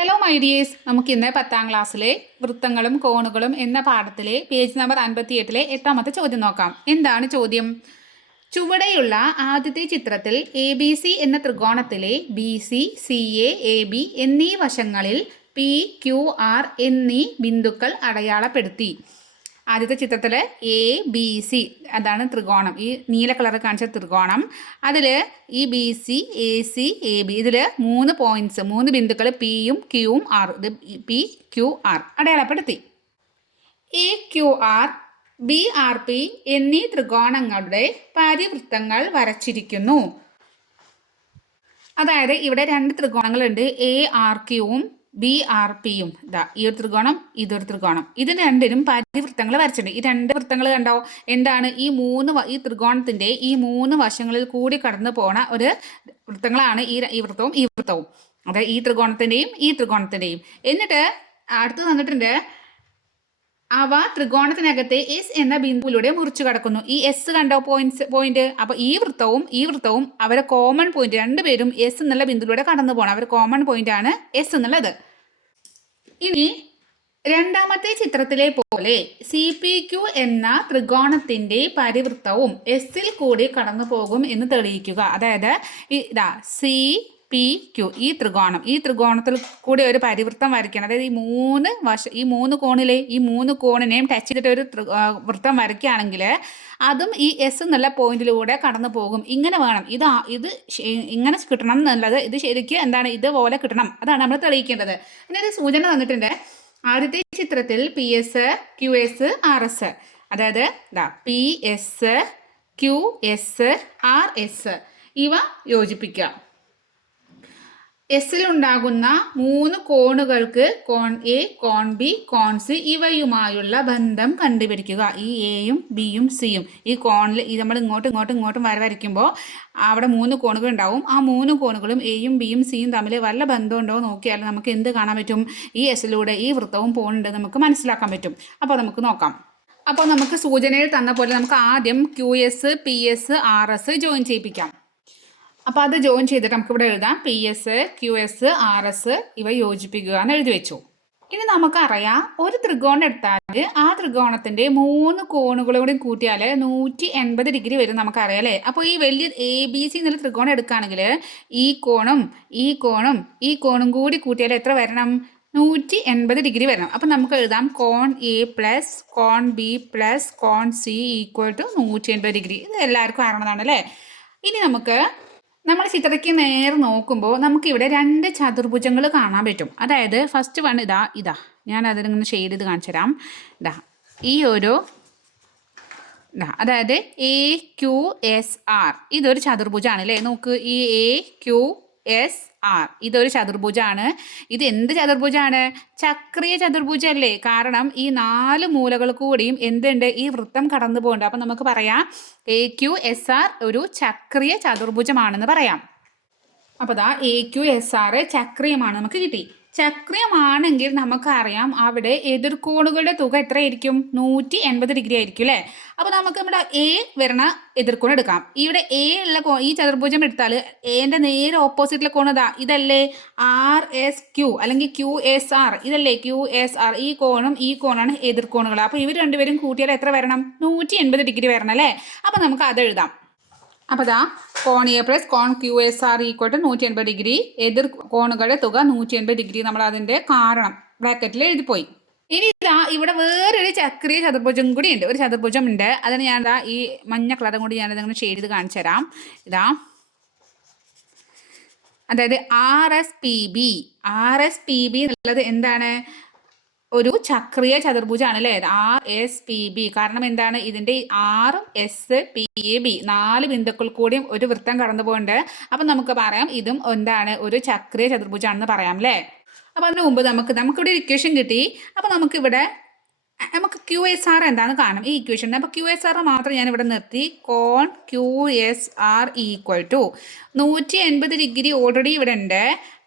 Hello my dears നമുക്ക് ഇന്ന് പത്താം ക്ലാസ്സിലെ വൃത്തങ്ങളും കോണുകളും എന്ന പാഠത്തിലെ പേജ് നമ്പർ അൻപത്തി എട്ടിലെ എട്ടാമത്തെ ചോദ്യം നോക്കാം. എന്താണ് ചോദ്യം? ചുവടെയുള്ള ആദ്യത്തെ ചിത്രത്തിൽ എ ബി സി എന്ന ത്രികോണത്തിലെ B C C A A B എന്നീ വശങ്ങളിൽ പി ക്യു ആർ എന്നീ ബിന്ദുക്കൾ അടയാളപ്പെടുത്തി. ആദ്യത്തെ ചിത്രത്തിൽ എ ബി സി അതാണ് ത്രികോണം. ഈ നീല കളർ കാണിച്ച ത്രികോണം. അതിൽ ഈ B C A C A B ഇതിൽ മൂന്ന് പോയിന്റ്സ് മൂന്ന് ബിന്ദുക്കൾ പിയും ക്യൂവും ആർ ഇത് പി ക്യു ആർ അടയാളപ്പെടുത്തി. A Q R B R P എന്നീ ത്രികോണങ്ങളുടെ പരിവൃത്തങ്ങൾ വരച്ചിരിക്കുന്നു. അതായത് ഇവിടെ രണ്ട് ത്രികോണങ്ങളുണ്ട്. എ ആർ ക്യൂവും ബി ആർ പിയും ഇതാ ഈ ഒരു ത്രികോണം ഇതൊരു ത്രികോണം. ഇതിന് രണ്ടിനും പരിവൃത്തങ്ങൾ വരച്ചിട്ടുണ്ട്. ഈ രണ്ട് വൃത്തങ്ങൾ കണ്ടോ? എന്താണ്? ഈ മൂന്ന് ഈ ത്രികോണത്തിന്റെ ഈ മൂന്ന് വശങ്ങളിൽ കൂടി കടന്നു പോണ ഒരു വൃത്തങ്ങളാണ് ഈ ഈ വൃത്തവും ഈ വൃത്തവും. അതായത് ഈ ത്രികോണത്തിന്റെയും ഈ ത്രികോണത്തിന്റെയും. എന്നിട്ട് അടുത്ത് തന്നിട്ടുണ്ട് അവ ത്രികോണത്തിനകത്തെ എസ് എന്ന ബിന്ദുവിലൂടെ മുറിച്ചു കടക്കുന്നു. ഈ എസ് കണ്ടോ പോയിന്റ്സ് പോയിന്റ് അപ്പൊ ഈ വൃത്തവും ഈ വൃത്തവും അവരെ കോമൺ പോയിന്റ് രണ്ടുപേരും എസ് എന്നുള്ള ബിന്ദുവിലൂടെ കടന്നു പോകണം. അവർ കോമൺ പോയിന്റ് ആണ് എസ് എന്നുള്ളത്. ഇനി രണ്ടാമത്തെ ചിത്രത്തിലെ പോലെ സി പി ക്യു എന്ന ത്രികോണത്തിന്റെ പരിവൃത്തവും എസിൽ കൂടി കടന്നു പോകും എന്ന് തെളിയിക്കുക. അതായത് ഇതാ സി പി ക്യു ഈ ത്രികോണം. ഈ ത്രികോണത്തിൽ കൂടി ഒരു പരിവൃത്തം വരയ്ക്കണം. അതായത് ഈ മൂന്ന് വശ ഈ മൂന്ന് കോണിലെ ഈ മൂന്ന് കോണിനെയും ടച്ച് ചെയ്തിട്ട് ഒരു വൃത്തം വരയ്ക്കുകയാണെങ്കിൽ അതും ഈ എസ് എന്നുള്ള പോയിന്റിലൂടെ കടന്നു പോകും. ഇങ്ങനെ വേണം. ഇത് ഇത് ഇങ്ങനെ കിട്ടണം എന്നുള്ളത് ഇത് ശരിക്കും എന്താണ് ഇതുപോലെ കിട്ടണം. അതാണ് നമ്മൾ തെളിയിക്കേണ്ടത്. ഇതിനൊരു സൂചന തന്നിട്ടുണ്ട്. ആദ്യത്തെ ചിത്രത്തിൽ P S Q S R S അതായത് P S Q S R S ഇവ യോജിപ്പിക്കുക. എസിലുണ്ടാകുന്ന മൂന്ന് കോണുകൾക്ക് കോൺ എ കോൺ ബി കോൺ സി ഇവയുമായുള്ള ബന്ധം കണ്ടുപിടിക്കുക. ഈ എയും ബിയും സിയും ഈ കോണിൽ ഈ നമ്മൾ ഇങ്ങോട്ടും ഇങ്ങോട്ടും ഇങ്ങോട്ടും വര അവിടെ മൂന്ന് കോണുകൾ ഉണ്ടാവും. ആ മൂന്ന് കോണുകളും എയും ബിയും സിയും തമ്മിൽ വല്ല ബന്ധമുണ്ടോ നോക്കിയാൽ നമുക്ക് എന്ത് കാണാൻ പറ്റും? ഈ എസിലൂടെ ഈ വൃത്തവും പോണുണ്ട് നമുക്ക് മനസ്സിലാക്കാൻ പറ്റും. അപ്പോൾ നമുക്ക് നോക്കാം. അപ്പോൾ നമുക്ക് സൂചനയിൽ തന്ന പോലെ നമുക്ക് ആദ്യം Q S P S R S join ചെയ്യിപ്പിക്കാം. അപ്പോൾ അത് ജോയിൻ ചെയ്തിട്ട് നമുക്ക് ഇവിടെ എഴുതാം. P S Q S R S ഇവ യോജിപ്പിക്കുക എന്ന് എഴുതി വെച്ചു. ഇനി നമുക്കറിയാം ഒരു ത്രികോണം എടുത്താൽ ആ ത്രികോണത്തിന്റെ മൂന്ന് കോണുകളോടും കൂട്ടിയാൽ നൂറ്റി എൺപത് ഡിഗ്രി വരും നമുക്കറിയാം അല്ലേ അപ്പോൾ ഈ വലിയ എ ബി സി എന്നുള്ള ത്രികോണം എടുക്കുകയാണെങ്കിൽ ഈ കോണും ഈ കോണും ഈ കോണും കൂടി കൂട്ടിയാൽ എത്ര വരണം? നൂറ്റി എൺപത് ഡിഗ്രി വരണം. അപ്പം നമുക്ക് എഴുതാം. കോൺ എ പ്ലസ് കോൺ ബി പ്ലസ് കോൺ സി ഈക്വൽ ടു നൂറ്റി എൺപത് ഡിഗ്രി. ഇത് എല്ലാവർക്കും അറിയണതാണ് അല്ലേ ഇനി നമുക്ക് നമ്മൾ ചിത്രയ്ക്ക് നേരെ നോക്കുമ്പോൾ നമുക്ക് ഇവിടെ രണ്ട് ചതുർഭുജങ്ങൾ കാണാൻ പറ്റും. അതായത് ഫസ്റ്റ് വൺ ഇതാ ഇതാ. ഞാൻ അതിലിങ്ങനെ ഷെയ്ഡ് ചെയ്ത് കാണിച്ചു തരാം. ഇതാ. ഈ ഒരു അതായത് എ ക്യു എസ് ആർ ഇതൊരു ചതുർഭുജമാണ് അല്ലേ? നോക്ക് ഈ എ ക്യു എസ് ആർ ഇതൊരു ചതുർഭുജമാണ് ഇത് എന്ത് ചതുർഭുജമാണ് ചക്രീയ ചതുർഭുജല്ലേ? കാരണം ഈ നാല് മൂലകൾ കൂടിയും എന്തുണ്ട്? ഈ വൃത്തം കടന്നു പോകുന്നുണ്ട് അപ്പം നമുക്ക് പറയാം. എ ക്യു എസ് ആർ ഒരു ചക്രീയ ചതുർഭുജമാണെന്ന് പറയാം. അപ്പോൾ ദാ എ ക്യു എസ് ആർ ചക്രീയമാണ് നമുക്ക് കിട്ടി. ചക്രീയമാണെങ്കിൽ നമുക്കറിയാം അവിടെ എതിർക്കോണുകളുടെ തുക എത്രയായിരിക്കും? നൂറ്റി എൺപത് ഡിഗ്രി ആയിരിക്കും അല്ലേ? അപ്പോൾ നമുക്ക് നമ്മുടെ എ വരണ എതിർക്കോൺ എടുക്കാം. ഇവിടെ എ ഉള്ള കോ ഈ ചതുർഭുജം എടുത്താൽ എന്റെ നേരെ ഓപ്പോസിറ്റിലെ കോൺ ഇതാ ഇതല്ലേ? ആർ എസ് ക്യു അല്ലെങ്കിൽ ക്യു എസ് ആർ ഇതല്ലേ? ക്യു എസ് ആർ ഈ കോണും ഈ കോണാണ് എതിർക്കോണുകൾ അപ്പോൾ ഇവർ രണ്ടുപേരും കൂട്ടിയാൽ എത്ര വരണം? നൂറ്റി എൺപത് ഡിഗ്രി വരണം അല്ലേ? അപ്പോൾ നമുക്ക് അത് എഴുതാം. അപ്പോൾ ദാ കോൺ A plus cone Q S R equal to നൂറ്റി എൺപത് ഡിഗ്രി എതിർ കോണുകളുടെ തുക നൂറ്റി എൺപത് ഡിഗ്രി നമ്മൾ അതിന്റെ കാരണം ബ്രാക്കറ്റിൽ എഴുതിപ്പോയി. ഇനി ഇതാ ഇവിടെ വേറൊരു ചക്രീയ ചതുർഭുജം കൂടി ഉണ്ട്. ഒരു ചതുർഭുജം ഉണ്ട്. അതിന് ഞാൻ ഇതാ ഈ മഞ്ഞ കളറും കൂടി ഞാൻ അതങ്ങനെ ഷെയ്ഡ് ചെയ്ത് കാണിച്ചു തരാം. ഇതാ. അതായത് R S P B R S P B എന്നുള്ളത് എന്താണ്? ഒരു ചക്രീയ ചതുർഭുജാണ് അല്ലേ ആർ എസ് പി ബി. കാരണം എന്താണ്? ഇതിന്റെ ആറും എസ് പി എ ബി. നാല് ബിന്ദുക്കൾ കൂടിയും ഒരു വൃത്തം കടന്നു പോകുന്നുണ്ട് അപ്പം നമുക്ക് പറയാം ഇതും എന്താണ്? ഒരു ചക്രീയ ചതുർഭുജാണെന്ന് പറയാം അല്ലേ അപ്പം അതിന് മുമ്പ് നമുക്ക് നമുക്കിവിടെ ഇക്വേഷൻ കിട്ടി. അപ്പം നമുക്കിവിടെ നമുക്ക് ക്യു എസ് ആർ എന്താണെന്ന് കാണും. ഈ ഇക്വേഷൻ അപ്പോൾ ക്യു എസ് ആർ മാത്രം ഞാൻ ഇവിടെ നിർത്തി. കോൺ Q S R equal to നൂറ്റി എൺപത് ഡിഗ്രി ഓൾറെഡി ഇവിടെ ഉണ്ട്.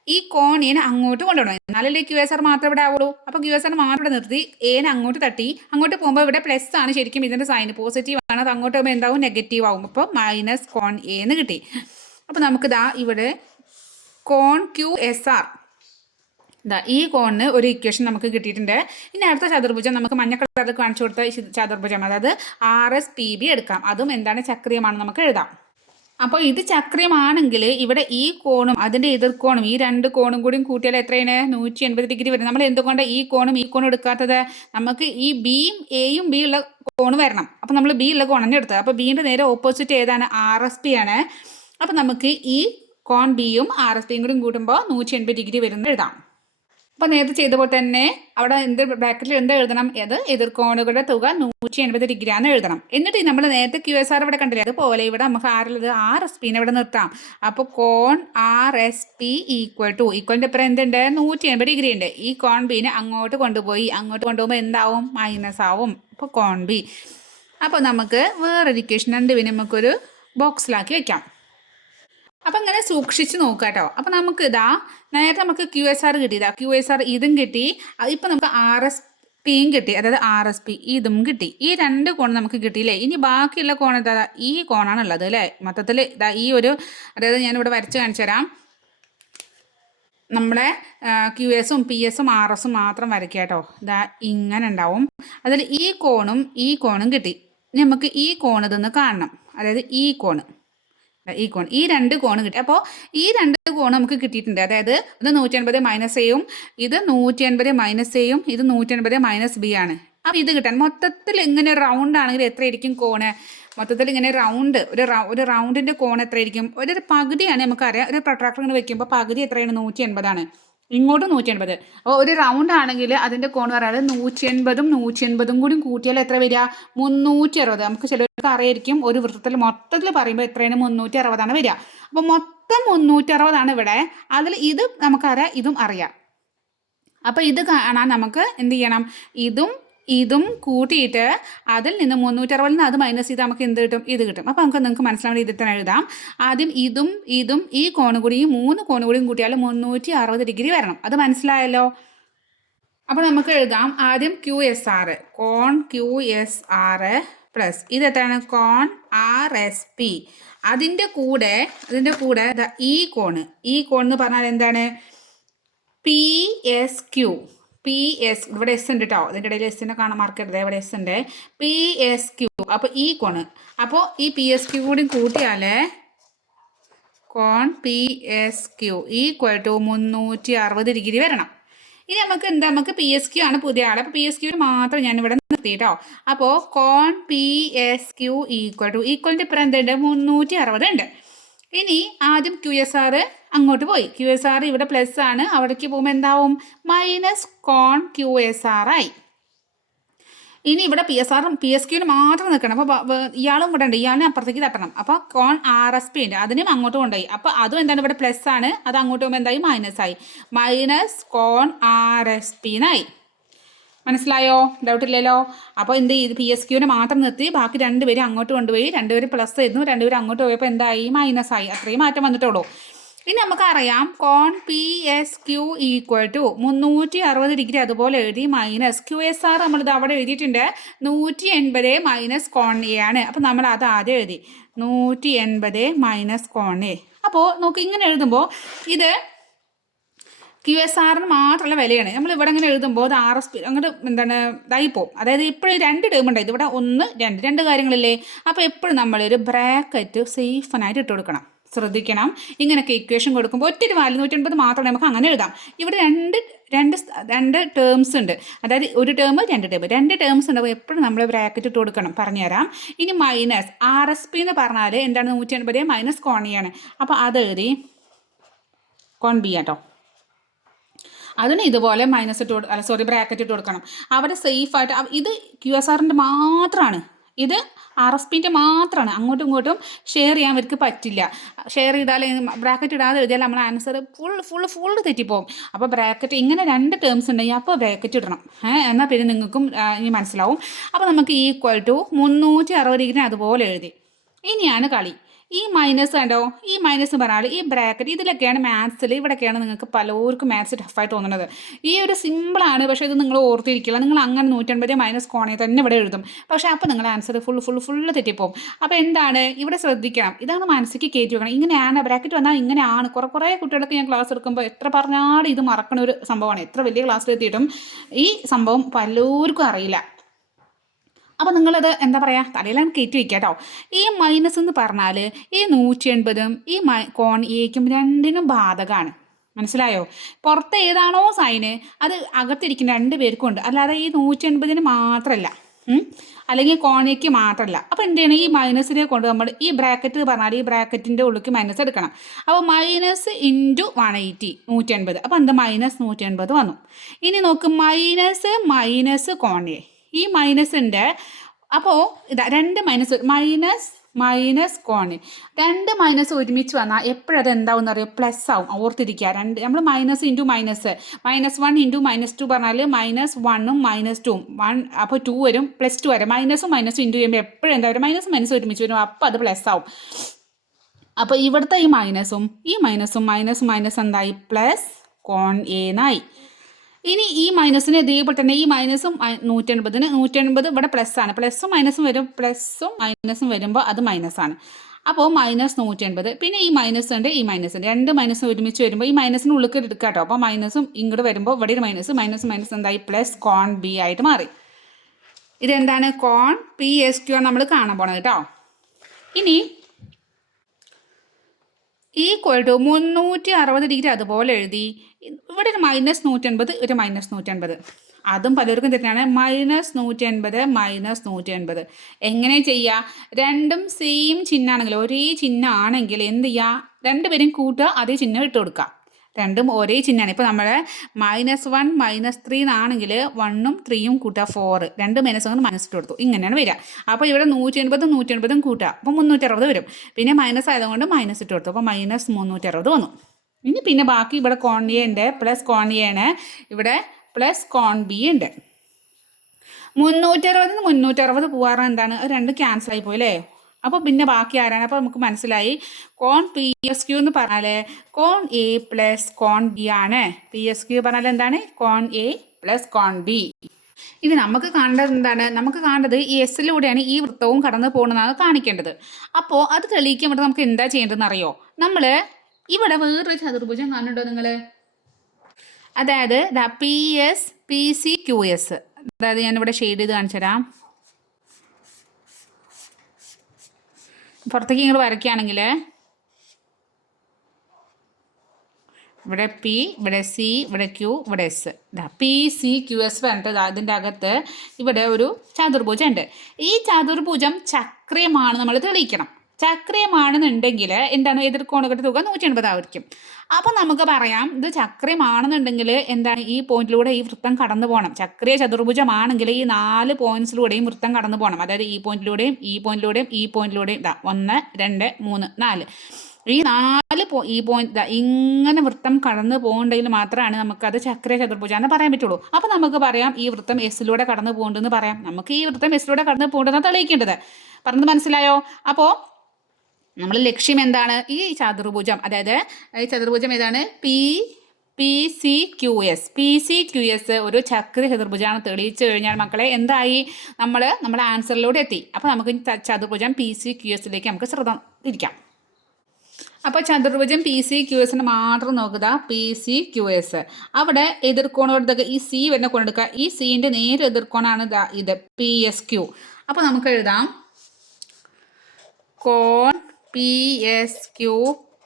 ഈ കോൺ ഏനെ അങ്ങോട്ട് കൊണ്ടുപോകണം എന്നാലല്ലേ ക്യു എസ് ആർ മാത്രം ഇവിടെ ആവുള്ളൂ. അപ്പോൾ ക്യു എസ് ആർ മാത്രം ഇവിടെ നിർത്തി. ഏനെ അങ്ങോട്ട് തട്ടി. അങ്ങോട്ട് പോകുമ്പോൾ ഇവിടെ പ്ലസ് ആണ് ശരിക്കും ഇതിന്റെ സൈൻ പോസിറ്റീവ് ആണ്. അത് അങ്ങോട്ട് പോകുമ്പോൾ എന്താവും? നെഗറ്റീവ് ആവും. അപ്പോൾ മൈനസ് കോൺ എ എന്ന് കിട്ടി. അപ്പോൾ നമുക്കിതാ ഇവിടെ കോൺ ക്യു എസ് ആർ ഇതാ ഈ കോണിന് ഒരു ഇക്വേഷൻ നമുക്ക് കിട്ടിയിട്ടുണ്ട്. ഇനി അടുത്ത ചതുർഭുജം നമുക്ക് മഞ്ഞ അത് കാണിച്ചു കൊടുത്ത ചതുർഭുജം അതായത് ആർ എസ് പി ബി എടുക്കാം. അതും എന്താണ് ചക്രീയമാണ് നമുക്ക് എഴുതാം. അപ്പോൾ ഇത് ചക്രിയമാണെങ്കിൽ ഇവിടെ ഈ കോണും അതിന്റെ എതിർക്കോണും ഈ രണ്ട് കോണും കൂടി കൂട്ടിയാൽ എത്രയാണ്? നൂറ്റി എൺപത് ഡിഗ്രി വരും. നമ്മൾ എന്തുകൊണ്ട് ഈ കോണും ഈ കോണും എടുക്കാത്തത്? നമുക്ക് ഈ ബിയും എയും ബി ഉള്ള കോണ് വരണം. അപ്പോൾ നമ്മൾ ബി ഉള്ള കോണന്നെ എടുത്തത്. അപ്പോൾ ബീന്റെ നേരെ ഓപ്പോസിറ്റ് ഏതാണ്? ആർ എസ് പി ആണ്. അപ്പോൾ നമുക്ക് ഈ കോൺ ബിയും ആർ എസ് പിയും കൂടി കൂട്ടുമ്പോൾ നൂറ്റി എൺപത് ഡിഗ്രി വരുന്നത് എഴുതാം. അപ്പോൾ നേരത്തെ ചെയ്ത പോലെ തന്നെ അവിടെ എന്ത് ബ്രാക്കറ്റിൽ എന്താ എഴുതണം? അത് എതിർക്കോണുകളുടെ തുക നൂറ്റി എൺപത് ഡിഗ്രിയാന്ന് എഴുതണം. എന്നിട്ട് നമ്മൾ നേരത്തെ ക്യു എസ് ആർ ഇവിടെ കണ്ടില്ലേ? അതുപോലെ ഇവിടെ നമുക്ക് ആരുള്ളത് ആർ എസ് പിന്നെ ഇവിടെ നിർത്താം. അപ്പോൾ കോൺ R S P equal to ഈക്വലിന്റെ ഇപ്പം എന്തുണ്ട്? നൂറ്റി എൺപത് ഡിഗ്രി ഉണ്ട്. ഈ കോൺ ബിനെ അങ്ങോട്ട് കൊണ്ടുപോയി അങ്ങോട്ട് കൊണ്ടുപോകുമ്പോൾ എന്താവും? മൈനസ് ആവും. അപ്പോൾ കോൺ ബി അപ്പോൾ നമുക്ക് വേറെ ഇക്വേഷൻ പിന്നെ നമുക്കൊരു ബോക്സിലാക്കി വെക്കാം. അപ്പം ഇങ്ങനെ സൂക്ഷിച്ച് നോക്കുക കേട്ടോ. അപ്പം നമുക്ക് ഇതാ നേരത്തെ നമുക്ക് ക്യു എസ് ആർ കിട്ടിയതാ. ക്യു എസ് ആർ ഇതും കിട്ടി. ഇപ്പം നമുക്ക് ആർ എസ് പിയും കിട്ടി. അതായത് ആർ എസ് പി ഇതും കിട്ടി. ഈ രണ്ട് കോൺ നമുക്ക് കിട്ടിയില്ലേ ഇനി ബാക്കിയുള്ള കോൺ എന്താ? ഈ കോണാണുള്ളത് അല്ലേ? മൊത്തത്തിൽ ഇതാ ഈ ഒരു അതായത് ഞാനിവിടെ വരച്ച് കാണിച്ചു തരാം. നമ്മുടെ ക്യു എസും പി എസും ആർ എസും മാത്രം വരയ്ക്കുക കേട്ടോ. ഇതാ ഇങ്ങനെ ഉണ്ടാവും. അതിൽ ഈ കോണും ഈ കോണും കിട്ടി. നമുക്ക് ഈ കോൺ ഇതൊന്ന് കാണണം. അതായത് ഈ കോണ് ഈ കോൺ ഈ രണ്ട് കോൺ കിട്ടി. അപ്പോൾ ഈ രണ്ട് കോൺ നമുക്ക് കിട്ടിയിട്ടുണ്ട്. അതായത് ഇത് നൂറ്റി അൻപത് മൈനസ് എയും ഇത് നൂറ്റി അൻപത് മൈനസ് എയും ഇത് നൂറ്റി അൻപത് മൈനസ് ബി ആണ്. അപ്പോൾ ഇത് കിട്ടാൻ മൊത്തത്തിൽ ഇങ്ങനെ റൗണ്ട് ആണെങ്കിൽ എത്രയായിരിക്കും കോണ്? മൊത്തത്തിൽ ഇങ്ങനെ റൗണ്ട് ഒരു ഒരു റൗണ്ടിന്റെ കോൺ എത്രയായിരിക്കും? ഒരു പകുതിയാണ് നമുക്കറിയാം. ഒരു പ്രൊട്രാക്ടർ ഇങ്ങനെ വെക്കുമ്പോൾ പകുതി എത്രയാണ്? നൂറ്റി എൺപതാണ് ഇങ്ങോട്ട് നൂറ്റി എൺപത് അപ്പോൾ ഒരു റൗണ്ട് ആണെങ്കിൽ അതിന്റെ കോൺ പറയുന്നത് നൂറ്റി എൺപതും നൂറ്റി എൺപതും കൂടി കൂട്ടിയാൽ എത്ര വരിക? മുന്നൂറ്റി അറുപത് നമുക്ക് ചിലർക്ക് അറിയായിരിക്കും ഒരു വൃത്തത്തിൽ മൊത്തത്തിൽ പറയുമ്പോൾ എത്രയാണ്? മുന്നൂറ്റി അറുപതാണ് വരിക. അപ്പോൾ മൊത്തം മുന്നൂറ്റി അറുപതാണ് ഇവിടെ. അതിൽ ഇത് നമുക്കറിയാം ഇതും അറിയാം. അപ്പോൾ ഇത് കാണാൻ നമുക്ക് എന്ത് ചെയ്യണം? ഇതും ഇതും കൂട്ടിയിട്ട് അതിൽ നിന്ന് മുന്നൂറ്ററുപതിൽ നിന്ന് അത് മൈനസ് ചെയ്ത് നമുക്ക് എന്ത് കിട്ടും? ഇത് കിട്ടും. അപ്പോൾ നമുക്ക് നിങ്ങൾക്ക് മനസ്സിലാവുന്ന രീതിയിൽ തന്നെ എഴുതാം. ആദ്യം ഇതും ഇതും ഈ കോണ് കൂടി ഈ മൂന്ന് കോണ് കൂടിയും കൂട്ടിയാൽ മുന്നൂറ്റി അറുപത് ഡിഗ്രി വരണം. അത് മനസ്സിലായല്ലോ? അപ്പോൾ നമുക്ക് എഴുതാം. ആദ്യം ക്യു എസ് ആർ കോൺ ക്യു എസ് ആർ പ്ലസ് ഇത് എത്രയാണ്? കോൺ ആർ എസ് പി അതിന്റെ കൂടെ അതിന്റെ കൂടെ ഈ കോണ് ഈ കോൺ എന്ന് പറഞ്ഞാൽ എന്താണ്? P S Q P S ഇവിടെ എസ് ഉണ്ട് കേട്ടോ അതിന്റെ ഇടയിൽ എസ്സിനെ കാണാൻ മാർക്കരുത് ഇവിടെ എസ് ഉണ്ട്. പി എസ് ക്യൂ അപ്പോൾ ഈ കോണ്. അപ്പോൾ ഈ പി എസ് ക്യൂ കൂടി കൂട്ടിയാൽ കോൺ P S Q equal to മുന്നൂറ്റി അറുപത് ഡിഗ്രി വരണം. ഇനി നമുക്ക് എന്താ? നമുക്ക് പി എസ് ക്യൂ ആണ് പുതിയ ആൾ അപ്പോൾ പി എസ് ക്യൂവിന് മാത്രം ഞാൻ ഇവിടെ നിർത്തി കേട്ടോ അപ്പോൾ കോൺ P S Q equal to ഈക്വലിന്റെ ഇപ്പം എന്തുണ്ട്? മുന്നൂറ്റി അറുപത് ഉണ്ട്. ഇനി ആദ്യം ക്യു എസ് ആർ അങ്ങോട്ട് പോയി. ക്യു എസ് ആർ ഇവിടെ പ്ലസ് ആണ്. അവിടേക്ക് പോകുമ്പോൾ എന്താവും? മൈനസ് കോൺ ക്യു എസ് ആർ ആയി. ഇനി ഇവിടെ പി എസ് ആറും പി എസ് ക്യൂവിന് മാത്രം നിൽക്കണം അപ്പോൾ ഇയാളും ഇവിടെ ഉണ്ട്. ഇയാളിനെ അപ്പുറത്തേക്ക് തട്ടണം. അപ്പോൾ കോൺ ആർ എസ് പി ഉണ്ട്. അതിനും അങ്ങോട്ട് കൊണ്ടുപോയി. അപ്പോൾ അതും എന്താണ്? ഇവിടെ പ്ലസ് ആണ്. അത് അങ്ങോട്ട് പോകുമ്പോൾ എന്തായി? മൈനസ് ആയി. മൈനസ് കോൺ ആർ എസ് പി എന്നായി മനസ്സിലായോ? ഡൗട്ട് ഇല്ലല്ലോ? അപ്പോൾ എന്ത് ചെയ്ത്? പി എസ് ക്യൂവിനെ മാത്രം നിർത്തി. ബാക്കി രണ്ടുപേരും അങ്ങോട്ട് കൊണ്ടുപോയി. രണ്ടുപേരും പ്ലസ് ആയിരുന്നു. രണ്ടുപേരും അങ്ങോട്ട് പോയപ്പോൾ എന്തായി? മൈനസ് ആയി. അത്രയും മാറ്റം വന്നിട്ടുള്ളൂ. ഇനി നമുക്കറിയാം. കോൺ P S Q equal to മുന്നൂറ്റി അറുപത് ഡിഗ്രി അതുപോലെ എഴുതി മൈനസ് ക്യു എസ് ആർ നമ്മളിത് അവിടെ എഴുതിയിട്ടുണ്ട്. നൂറ്റി എൺപത് മൈനസ് കോൺ എ ആണ്. അപ്പോൾ നമ്മൾ അത് ആദ്യം എഴുതി. നൂറ്റി എൺപത് മൈനസ് കോൺ എ അപ്പോൾ നോക്ക് ഇങ്ങനെ എഴുതുമ്പോൾ ഇത് ക്യു എസ് ആറിന് മാത്രമുള്ള വിലയാണ്. നമ്മൾ ഇവിടെ ഇങ്ങനെ എഴുതുമ്പോൾ അത് ആർ എസ് പി അങ്ങോട്ട് എന്താണ് ഇതായിപ്പോവും. അതായത് ഇപ്പോഴും രണ്ട് ടേം ഉണ്ടായത് ഇവിടെ ഒന്ന് രണ്ട്. രണ്ട് കാര്യങ്ങളില്ലേ? അപ്പോൾ എപ്പോഴും നമ്മളൊരു ബ്രാക്കറ്റ് സേഫനായിട്ട് ഇട്ട് കൊടുക്കണം. ശ്രദ്ധിക്കണം. ഇങ്ങനെയൊക്കെ ഇക്വേഷൻ കൊടുക്കുമ്പോൾ ഒറ്റൊരു വാല്യൂ നൂറ്റൻപത് മാത്രമേ നമുക്ക് അങ്ങനെ എഴുതാം. ഇവിടെ രണ്ട് രണ്ട് രണ്ട് ടേംസ് ഉണ്ട്. അതായത് ഒരു ടേം രണ്ട് ടേം രണ്ട് ടേംസ് ഉണ്ടാവും എപ്പോഴും നമ്മൾ ബ്രാക്കറ്റ് ഇട്ട് കൊടുക്കണം. പറഞ്ഞുതരാം. ഇനി മൈനസ് ആർ എസ് പി എന്ന് പറഞ്ഞാൽ എന്താണ് നൂറ്റി എൺപത് മൈനസ് കോണിയാണ്. അപ്പോൾ അത് എഴുതി കോൺ ബി ആട്ടോ. അതിന് ഇതുപോലെ മൈനസ് ഇട്ട് അല്ല സോറി ബ്രാക്കറ്റ് ഇട്ട് കൊടുക്കണം. അവിടെ സേഫായിട്ട് ഇത് ക്യു എസ് ആറിന്റെ മാത്രമാണ് ഇത് ആർ എസ് പിന്റെ മാത്രമാണ് അങ്ങോട്ടും ഇങ്ങോട്ടും ഷെയർ ചെയ്യാൻ അവർക്ക് പറ്റില്ല. ഷെയർ ചെയ്താൽ ബ്രാക്കറ്റ് ഇടാതെ എഴുതിയാൽ നമ്മൾ ആൻസർ ഫുൾ ഫുൾ ഫുൾ തെറ്റിപ്പോകും അപ്പോൾ ബ്രാക്കറ്റ് ഇങ്ങനെ രണ്ട് ടേംസ് ഉണ്ടെങ്കിൽ അപ്പോൾ ബ്രാക്കറ്റ് ഇടണം. എന്നാൽ പിന്നെ നിങ്ങൾക്കും ഇനി മനസ്സിലാവും. അപ്പോൾ നമുക്ക് ഈക്വൽ ടു മുന്നൂറ്റി അറുപത് ഡിഗ്രി അതുപോലെ എഴുതി. ഇനിയാണ് കളി. ഈ മൈനസ് കണ്ടോ? ഈ മൈനസ് പറഞ്ഞാൽ ഈ ബ്രാക്കറ്റ് ഇതിലൊക്കെയാണ് മാത്സിൽ ഇവിടെയൊക്കെയാണ് നിങ്ങൾക്ക് പലർക്കും മാത്സ് ടഫായിട്ട് തോന്നുന്നത്. ഈ ഒരു സിമ്പിളാണ് പക്ഷേ ഇത് നിങ്ങൾ ഓർത്തിരിക്കില്ല. നിങ്ങൾ അങ്ങനെ നൂറ്റൻപത് മൈനസ് കോണേ തന്നെ ഇവിടെ എഴുതും. പക്ഷേ അപ്പോൾ നിങ്ങൾ ആൻസർ ഫുൾ ഫുൾ ഫുള്ള് തെറ്റിപ്പോവും. അപ്പോൾ എന്താണ്? ഇവിടെ ശ്രദ്ധിക്കണം. ഇതാണ് മനസ്സിലേക്ക് കയറ്റി വെക്കണം. ഇങ്ങനെയാണ് ബ്രാക്കറ്റ് വന്നാൽ ഇങ്ങനെയാണ്. കുറേ കുറേ കുട്ടികൾക്ക് ഞാൻ ക്ലാസ് എടുക്കുമ്പോൾ എത്ര പറഞ്ഞാലും ഇത് മറക്കണ ഒരു സംഭവമാണ്. എത്ര വലിയ ക്ലാസ്സിലെത്തിയിട്ടും ഈ സംഭവം പലർക്കും അറിയില്ല. അപ്പോൾ നിങ്ങളത് എന്താ പറയുക തലയിലാണ് കയറ്റി വയ്ക്കുക കേട്ടോ ഈ മൈനസ് എന്ന് പറഞ്ഞാൽ ഈ നൂറ്റി എൺപതും ഈ മൈ കോൺ എക്കും രണ്ടിനും ബാധകമാണ് മനസ്സിലായോ? പുറത്ത് ഏതാണോ സൈന് അത് അകത്തിരിക്കുന്ന രണ്ട് പേർക്കും ഉണ്ട്. അല്ലാതെ ഈ നൂറ്റി എൺപതിന് മാത്രമല്ല അല്ലെങ്കിൽ കോണയ്ക്ക് മാത്രമല്ല അപ്പോൾ എന്ത് ചെയ്യണം? ഈ മൈനസിനെ കൊണ്ട് നമ്മൾ ഈ ബ്രാക്കറ്റ് പറഞ്ഞാൽ ഈ ബ്രാക്കറ്റിന്റെ ഉള്ളിലേക്ക് മൈനസ് എടുക്കണം. അപ്പോൾ മൈനസ് ഇന്റു വൺ എയ്റ്റി നൂറ്റി എൺപത് അപ്പോൾ എന്താ? മൈനസ് നൂറ്റി എൺപത് വന്നു. ഇനി നോക്ക് മൈനസ് മൈനസ് കോണേ ഈ മൈനസിന്റെ അപ്പോൾ ഇതാ രണ്ട് മൈനസ് മൈനസ് മൈനസ് കോണ് രണ്ട് മൈനസ് ഒരുമിച്ച് വന്നാൽ എപ്പോഴത് എന്താവും അറിയോ? പ്ലസ് ആവും ഓർത്തിരിക്കുക രണ്ട് നമ്മൾ minus into minus minus one into minus two പറഞ്ഞാൽ മൈനസ് വണ്ണും മൈനസ് ടുവും. വൺ അപ്പോൾ ടു വരും പ്ലസ് ടു വരും. മൈനസും മൈനസും ഇന്റു ചെയ്യുമ്പോൾ എപ്പോഴും എന്താ വരും? മൈനസ് മൈനസ് ഒരുമിച്ച് വരും. അപ്പോൾ അത് പ്ലസ് ആവും അപ്പോൾ ഇവിടുത്തെ ഈ മൈനസും ഈ മൈനസും മൈനസ് മൈനസ് എന്തായി? പ്ലസ് കോൺ എന്നായി ഇനി ഈ മൈനസിന് ഇതേപോലെ തന്നെ ഈ മൈനസും നൂറ്റൻപതിന് നൂറ്റൻപത് ഇവിടെ പ്ലസ് ആണ്. പ്ലസും മൈനസും വരും. പ്ലസും മൈനസും വരുമ്പോൾ അത് മൈനസ് ആണ്. അപ്പോൾ മൈനസ് നൂറ്റൻപത്. പിന്നെ ഈ മൈനസ് ഉണ്ട് ഈ മൈനസ് രണ്ട് മൈനസ് ഒരുമിച്ച് വരുമ്പോൾ ഈ മൈനസിന് ഉള്ളിൽ എടുക്കുക കേട്ടോ അപ്പോൾ മൈനസും ഇങ്ങോട്ട് വരുമ്പോൾ ഇവിടെ ഒരു മൈനസ് മൈനസ് മൈനസ് എന്തായി? പ്ലസ് കോൺ ബി ആയിട്ട് മാറി. ഇതെന്താണ്? കോൺ പി എസ് ക്യു നമ്മൾ കാണാൻ പോണത് കേട്ടോ ഇനി ഈക്വൽ ടു മുന്നൂറ്റി അറുപത് ഡിഗ്രി അതുപോലെ എഴുതി. ഇവിടെ ഒരു മൈനസ് നൂറ്റൻപത് ഒരു മൈനസ് നൂറ്റൻപത്. അതും പലർക്കും തെറ്റാണ്. മൈനസ് നൂറ്റി അൻപത് മൈനസ് നൂറ്റി അൻപത് എങ്ങനെ ചെയ്യുക രണ്ടും സെയിം ചിഹ്നമാണെങ്കിൽ ഒരേ ചിഹ്നമാണെങ്കിൽ എന്ത് ചെയ്യുക രണ്ടുപേരും കൂട്ടുക അതേ ചിഹ്നം ഇട്ട് കൊടുക്കുക രണ്ടും ഒരേ ചിഹ്നമാണ്. ഇപ്പോൾ നമ്മൾ മൈനസ് വൺ മൈനസ് ത്രീ എന്നാണെങ്കിൽ വണ്ണും ത്രീയും കൂട്ടുക ഫോറ് രണ്ട് മൈനസ് വന്ന് മൈനസ് ഇട്ട് കൊടുത്തു. ഇങ്ങനെയാണ് വരിക. അപ്പോൾ ഇവിടെ നൂറ്റി എൺപതും നൂറ്റി എൺപതും കൂട്ടുക അപ്പോൾ മുന്നൂറ്റി അറുപത് വരും. പിന്നെ മൈനസ് ആയതുകൊണ്ട് മൈനസ് ഇട്ട് കൊടുത്തു. അപ്പോൾ മൈനസ് മുന്നൂറ്റി അറുപത് വന്നു. ഇനി പിന്നെ ബാക്കി ഇവിടെ കോൺ എ ഉണ്ട് പ്ലസ് കോൺ എ ആണ്. ഇവിടെ പ്ലസ് കോൺ ബി ഉണ്ട്. മുന്നൂറ്ററുപതിന് മുന്നൂറ്ററുപത് പോകാറ് എന്താണ്? രണ്ട് ക്യാൻസൽ ആയി പോയി അപ്പോൾ പിന്നെ ബാക്കി ആരാണ്? അപ്പോൾ നമുക്ക് മനസ്സിലായി. കോൺ പി എസ് ക്യൂ എന്ന് പറഞ്ഞാൽ കോൺ എ പ്ലസ് കോൺ ബി ആണ്. പി എസ് ക്യൂ പറഞ്ഞാൽ എന്താണ്? കോൺ എ പ്ലസ് കോൺ ബി ഇത് നമുക്ക് കാണേണ്ടത് എന്താണ്? നമുക്ക് കാണേണ്ടത് ഈ എസ്സിലൂടെയാണ് ഈ വൃത്തവും കടന്നു പോകുന്നതാണ് കാണിക്കേണ്ടത്. അപ്പോൾ അത് തെളിയിക്കാൻ വേണ്ടി നമുക്ക് എന്താ ചെയ്യേണ്ടതെന്ന് അറിയോ? നമ്മൾ ഇവിടെ വേറൊരു ചതുർഭുജം കാണുന്നുണ്ടോ നിങ്ങൾ അതായത് P S P C Q S അതായത് ഞാനിവിടെ ഷെയ്ഡ് ചെയ്ത് കാണിച്ചു തരാം പുറത്തേക്ക് ഇങ്ങോട്ട് വരയ്ക്കുകയാണെങ്കിൽ ഇവിടെ പി ഇവിടെ സി ഇവിടെ ക്യു ഇവിടെ എസ് ഇതാ പി സി ക്യു എസ് പറഞ്ഞിട്ട് അതിന്റെ അകത്ത് ഇവിടെ ഒരു ചതുർഭുജം ഉണ്ട് ഈ ചതുർഭുജം ചക്രീയമാണ് നമ്മൾ തെളിയിക്കണം. ചക്രീയമാണെന്നുണ്ടെങ്കിൽ എന്താണ്? എതിർക്കോണുകളുടെ തുക നൂറ്റി എൺപതായിരിക്കും അപ്പം നമുക്ക് പറയാം ഇത് ചക്രീയമാണെന്നുണ്ടെങ്കിൽ എന്താണ്? ഈ പോയിന്റിലൂടെ ഈ വൃത്തം കടന്നു പോകണം ചക്രീയ ചതുർഭുജമാണെങ്കിൽ ഈ നാല് പോയിന്റ്സിലൂടെയും വൃത്തം കടന്നു പോകണം അതായത് ഈ പോയിന്റിലൂടെയും ഈ പോയിന്റിലൂടെയും ഈ പോയിന്റിലൂടെയും. ഇതാ ഒന്ന് രണ്ട് മൂന്ന് നാല്. ഈ നാല് പോ ഈ പോയിന്റ് ഇങ്ങനെ വൃത്തം കടന്നു പോകണ്ടെങ്കിൽ മാത്രമാണ് നമുക്കത് ചക്രീയ ചതുർഭുജം എന്ന് പറയാൻ പറ്റുള്ളൂ. അപ്പോൾ നമുക്ക് പറയാം ഈ വൃത്തം എസിലൂടെ കടന്നു പോകണ്ടെന്ന് പറയാം. നമുക്ക് ഈ വൃത്തം എസിലൂടെ കടന്നു പോകണ്ടെന്ന് തെളിയിക്കേണ്ടത്. പറഞ്ഞത് മനസ്സിലായോ? അപ്പോൾ നമ്മൾ ലക്ഷ്യം എന്താണ്? ഈ ചതുർഭുജം അതായത് ഈ ചതുർഭുജം ഏതാണ്? P P C Q S P C Q S ഒരു ചക്ര ചതുർഭുജമാണ്. തെളിയിച്ചു കഴിഞ്ഞാൽ മക്കളെ എന്തായി? നമ്മൾ നമ്മുടെ ആൻസറിലൂടെ എത്തി. അപ്പോൾ നമുക്ക് ചതുർഭുജം പി സി ക്യു എസിലേക്ക് നമുക്ക് ശ്രദ്ധ ഇരിക്കാം. അപ്പോൾ ചതുർഭുജം പി സി ക്യു എസിന് മാത്രം നോക്കുക. പി സി ക്യു എസ് അവിടെ എതിർക്കോണോടുത്ത ഈ സി വരുന്ന കൊണ്ടെടുക്കുക ഈ സീന്റെ നേരെ എതിർക്കോണാണ് ഇത് പി എസ് ക്യു അപ്പോൾ നമുക്ക് എഴുതാം. കോൺ പി എസ് ക്യൂ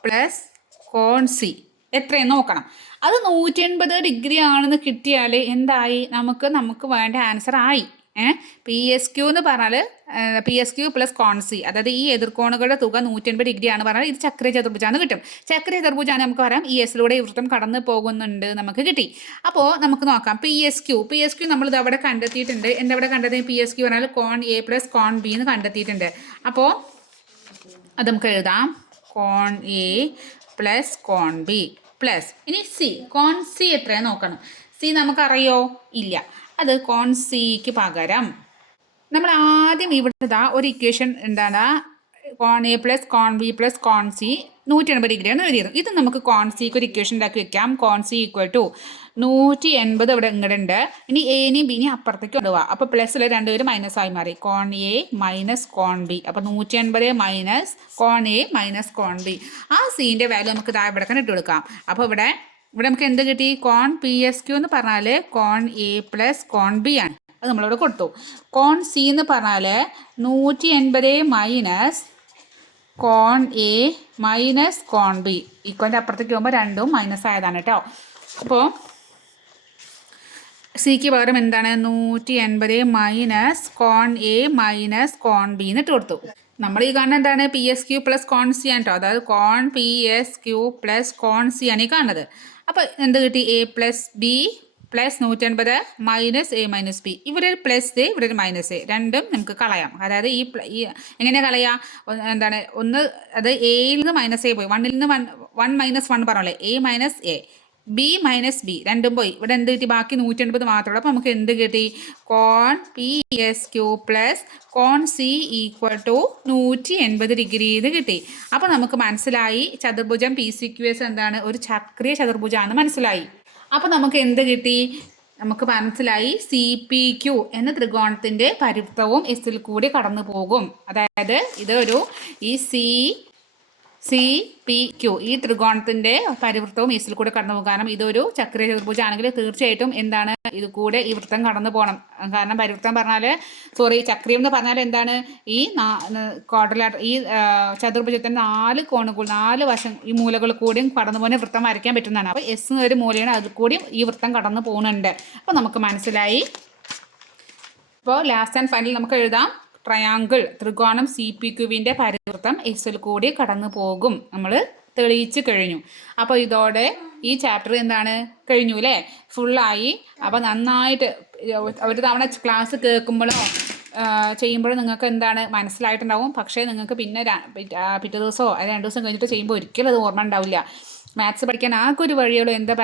പ്ലസ് കോൺ സി എത്രയെന്ന് നോക്കണം. അത് നൂറ്റി എൺപത് ഡിഗ്രി ആണെന്ന് കിട്ടിയാൽ എന്തായി? നമുക്ക് നമുക്ക് വേണ്ട ആൻസർ ആയി. പി എസ് ക്യൂ എന്ന് പറഞ്ഞാൽ പി എസ് ക്യൂ പ്ലസ് കോൺ സി അതായത് ഈ എതിർക്കോണുകളുടെ തുക നൂറ്റി എൺപത് ഡിഗ്രി ആണ് പറഞ്ഞാൽ ഇത് ചക്ര ചതുർഭുജാന്ന് കിട്ടും. ചക്ര ചതുർഭുജാന്ന് നമുക്ക് പറയാം ഇ എസിലൂടെ ഈ വൃത്തം കടന്നു പോകുന്നുണ്ട് നമുക്ക് കിട്ടി. അപ്പോൾ നമുക്ക് നോക്കാം. P S Q P S Q നമ്മൾ അവിടെ കണ്ടെത്തിയിട്ടുണ്ട്. എന്തവിടെ അവിടെ കണ്ടത് പി എസ് ക്യൂ പറഞ്ഞാൽ കോൺ എ പ്ലസ് കോൺ ബി എന്ന് കണ്ടെത്തിയിട്ടുണ്ട്. അപ്പോൾ അത് നമുക്ക് എഴുതാം. കോൺ എ പ്ലസ് കോൺ ബി പ്ലസ്. ഇനി സി കോൺ സി എത്രയാണ് നോക്കണം? സി നമുക്കറിയോ? ഇല്ല. അത് കോൺ സിക്ക് പകരം. നമ്മൾ ആദ്യം ഇവിടെ ദാ ഒരു ഇക്വേഷൻ എന്താണ്? കോൺ എ പ്ലസ് കോൺ ബി പ്ലസ് കോൺ സി നൂറ്റി എൺപത് ഡിഗ്രിയാണ് എഴുതിയത് ഇത് നമുക്ക് കോൺ സിക്ക് ഒരു ഇക്വേഷൻ ഉണ്ടാക്കി വെക്കാം. കോൺ സി ഈക്വൽ ടു നൂറ്റി എൺപത് ഇവിടെ ഇങ്ങോട്ട് ഉണ്ട് ഇനി എനെയും ബിനെയും അപ്പുറത്തേക്ക് കൊണ്ടുപോകാം അപ്പോൾ പ്ലസ്സിൽ രണ്ടുപേരും മൈനസ് ആയി മാറി. കോൺ എ മൈനസ് കോൺ ബി അപ്പോൾ നൂറ്റി എൺപത് മൈനസ് കോൺ എ മൈനസ് കോൺ ബി ആ സീന്റെ വാല്യൂ നമുക്ക് താഴെ ഇവിടെ ഇട്ട് കൊടുക്കാം. അപ്പോൾ ഇവിടെ ഇവിടെ നമുക്ക് എന്ത് കിട്ടി? കോൺ പി എസ് ക്യൂ എന്ന് പറഞ്ഞാൽ കോൺ എ പ്ലസ് കോൺ ബി ആണ്. അത് നമ്മളിവിടെ കൊടുത്തു. കോൺ സി എന്ന് പറഞ്ഞാൽ നൂറ്റി എൺപത് മൈനസ് കോൺ എ മൈനസ് കോൺ ബി ഇക്കോന്റെ അപ്പുറത്തേക്ക് പോകുമ്പോൾ രണ്ടും മൈനസ് ആയതാണ് കേട്ടോ. അപ്പോൾ സിക്ക് പകരം എന്താണ്? നൂറ്റി എൺപത് മൈനസ് കോൺ എ മൈനസ് കോൺ ബി എന്നിട്ട് കൊടുത്തു. നമ്മൾ ഈ കാണുന്നത് എന്താണ്? പി എസ് ക്യൂ പ്ലസ് കോൺ സി ആണ് കേട്ടോ അതായത് കോൺ പി എസ് ക്യൂ പ്ലസ് കോൺ സി ആണ് ഈ കാണുന്നത്. അപ്പോൾ എന്ത് കിട്ടി? എ പ്ലസ് ബി പ്ലസ് നൂറ്റൻപത് മൈനസ് എ മൈനസ് ബി. ഇവിടെ ഒരു പ്ലസ് എ ഇവിടെ ഒരു മൈനസ് എ രണ്ടും നമുക്ക് കളയാം. അതായത് ഈ ഈ എങ്ങനെ കളയാം? എന്താണ്? ഒന്ന് അത് എയിൽ നിന്ന് മൈനസ് എ പോയി. വണ്ണിൽ നിന്ന് one one minus one പറഞ്ഞോളെ. A minus A. B minus B രണ്ടും പോയി. ഇവിടെ എന്ത് കിട്ടി? ബാക്കി നൂറ്റി എൺപത് മാത്രമേ അപ്പോൾ നമുക്ക് എന്ത് കിട്ടി? കോൺ പി എസ് ക്യൂ പ്ലസ് കോൺ സി ഈക്വൽ ടു നൂറ്റി എൺപത് ഡിഗ്രി എന്ന് കിട്ടി. അപ്പോൾ നമുക്ക് മനസ്സിലായി. ചതുർഭുജം പി സി ക്യു എസ് എന്താണ്? ഒരു ചക്രീയ ചതുർഭുജമാണെന്ന് മനസ്സിലായി. അപ്പോൾ നമുക്ക് എന്ത് കിട്ടി? നമുക്ക് മനസ്സിലായി സി പി ക്യു എന്ന ത്രികോണത്തിന്റെ പരിവൃത്തവും എസിൽ കൂടി കടന്നു പോകും അതായത് ഇതൊരു ഈ സി സി പി ക്യു. ഈ ത്രികോണത്തിന്റെ പരിവൃത്തവും ഈസിൽ കൂടെ കടന്നു പോകും കാരണം ഇതൊരു ചക്രീയ ചതുർഭുജം ആണെങ്കിൽ തീർച്ചയായിട്ടും എന്താണ് ഇത് കൂടെ ഈ വൃത്തം കടന്നു പോകണം കാരണം പരിവൃത്തം പറഞ്ഞാൽ സോറി ചക്രീയം എന്ന് പറഞ്ഞാൽ എന്താണ്? ഈ ക്വാഡ്രലാറ്റർ ഈ ചതുർഭുജത്തിന്റെ ചതുർഭുജത്തിന് നാല് കോണുകൾ നാല് വശം ഈ മൂലകൾ കൂടിയും കടന്നു പോകുന്ന വൃത്തം വരയ്ക്കാൻ പറ്റുന്നതാണ്. അപ്പോൾ എസ് എന്നൊരു മൂലയാണ് അതിൽ കൂടിയും ഈ വൃത്തം കടന്നു പോകുന്നുണ്ട്. അപ്പോൾ നമുക്ക് മനസ്സിലായി. ഇപ്പോൾ ലാസ്റ്റ് ആൻഡ് ഫൈനൽ നമുക്ക് എഴുതാം. ട്രയാങ്കിൾ ത്രികോണം സി പി ക്യുവിന്റെ പരിവൃത്തം എസിൽ കൂടി കടന്നു പോകും. നമ്മൾ തെളിയിച്ച് കഴിഞ്ഞു. അപ്പോൾ ഇതോടെ ഈ ചാപ്റ്റർ എന്താണ്? കഴിഞ്ഞു അല്ലേ ഫുള്ളായി അപ്പോൾ നന്നായിട്ട് ഒരു തവണ ക്ലാസ് കേൾക്കുമ്പോഴോ ചെയ്യുമ്പോൾ നിങ്ങൾക്ക് എന്താണ്? മനസ്സിലായിട്ടുണ്ടാവും. പക്ഷേ നിങ്ങൾക്ക് പിന്നെ പിറ്റേ ദിവസമോ അല്ലെങ്കിൽ രണ്ട് ദിവസം കഴിഞ്ഞിട്ട് ചെയ്യുമ്പോൾ ഒരിക്കലും അത് ഓർമ്മ ഉണ്ടാവില്ല. മാത്സ് പഠിക്കാൻ ആകെ ഒരു വഴിയുള്ളൂ എന്താ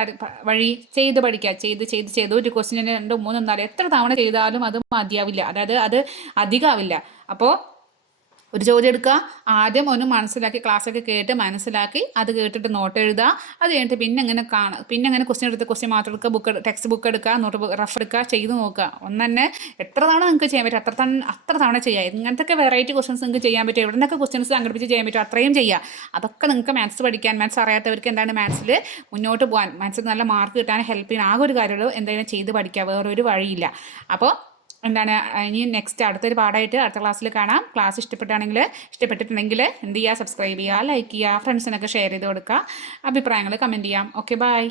വഴി ചെയ്ത് പഠിക്കുക ചെയ്ത് ചെയ്ത് ചെയ്ത് ഒരു ക്വസ്റ്റിന് രണ്ടും മൂന്നും നാലും എത്ര തവണ ചെയ്താലും അത് മതിയാവില്ല. അതായത് അത് അധികമാവില്ല അപ്പോൾ ഒരു ചോദ്യം എടുക്കുക ആദ്യം ഒന്ന് മനസ്സിലാക്കി ക്ലാസ്സൊക്കെ കേട്ട് മനസ്സിലാക്കി അത് കേട്ടിട്ട് നോട്ട് എഴുതുക അത് കഴിഞ്ഞിട്ട് പിന്നെ അങ്ങനെ കാണുക പിന്നെ അങ്ങനെ ക്വസ്റ്റ്യൻ എടുത്ത് ക്വസ്റ്റ്യൻ മാത്രം എടുക്കുക ബുക്ക് ടെക്സ്റ്റ് ബുക്ക് എടുക്കുക നോട്ട് ബുക്ക് റഫ് എടുക്കുക ചെയ്ത് നോക്കുക ഒന്ന് തന്നെ എത്ര തവണ നിങ്ങൾക്ക് ചെയ്യാൻ പറ്റും? അത്ര തവണ അത്ര തവണ ചെയ്യുക ഇങ്ങനത്തെ വെറൈറ്റി ക്വസ്റ്റ്യൻസ് നിങ്ങൾക്ക് ചെയ്യാൻ പറ്റും. എവിടെ നിന്നൊക്കെ ക്വസ്റ്റ്യൻസ് സംഘടിപ്പിച്ച് ചെയ്യാൻ പറ്റും അത്രയും ചെയ്യുക അതൊക്കെ നിങ്ങൾക്ക് മാത്സ് പഠിക്കാൻ മാത്സ് അറിയാത്തവർക്ക് എന്താണ് മാത്സിൽ മുന്നോട്ട് പോകാൻ മാത്സിൽ നല്ല മാർക്ക് കിട്ടാൻ ഹെൽപ്പ് ചെയ്യാൻ ആ ഒരു കാര്യമുള്ളൂ. എന്തെങ്കിലും ചെയ്ത് പഠിക്കുക വേറൊരു വഴിയില്ല. അപ്പോൾ എന്താണ് ഇനി നെക്സ്റ്റ് അടുത്തൊരു പാടായിട്ട് അടുത്ത ക്ലാസ്സിൽ കാണാം. ക്ലാസ് ഇഷ്ടപ്പെട്ടാണെങ്കിൽ ഇഷ്ടപ്പെട്ടിട്ടുണ്ടെങ്കിൽ എന്ത് ചെയ്യുക സബ്സ്ക്രൈബ് ചെയ്യുക ലൈക്ക് ചെയ്യുക ഫ്രണ്ട്സിനൊക്കെ ഷെയർ ചെയ്ത് കൊടുക്കുക അഭിപ്രായങ്ങൾ കമന്റ് ചെയ്യാം. Okay bye